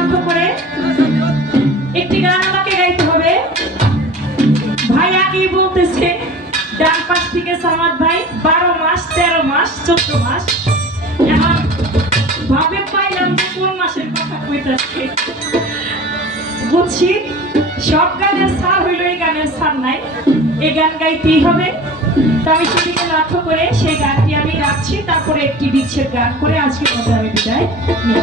লক্ষ্য করে একটি গান আমাকে গাইতে হবে। ভাই আগেই বলতেছে, ডান পাশ থেকে সামাদ ভাই, বারো মাস, তেরো মাস, চোদ্দ মাস। এখন ভাবে পাইলাম যে কোন মাসের এই গানের সার নাই। এই গান গাইতেই হবে। তো আমি লক্ষ্য করে সেই গানটি আমি রাখছি। তারপরে একটি বিচ্ছেদ গান করে আজকে মধ্যে আমি বিদায় নিই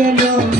cielo.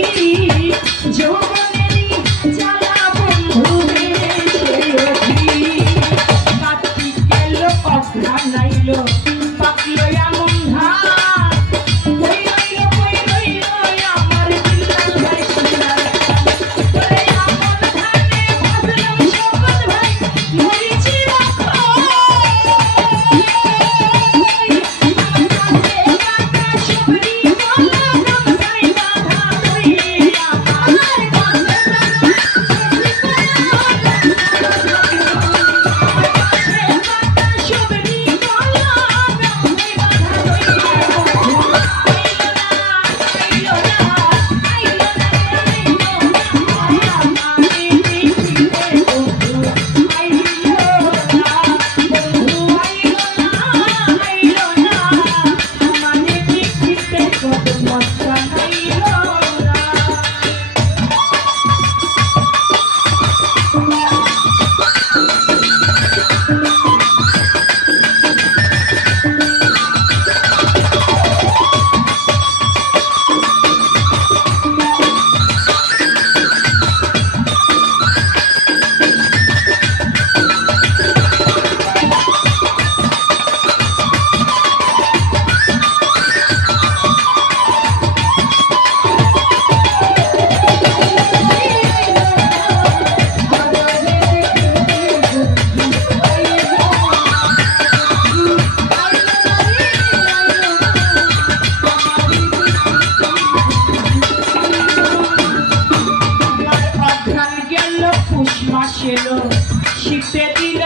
আসলো শিখতে দিল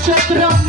check it out.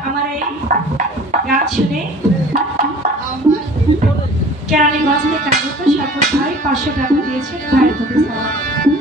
আমার এই গান শুনে কেরানীগঞ্জ কাজ আগত সাপোর্ট ভাই পাঁচশো টাকা দিয়েছেন ভাইয়ের প্রতি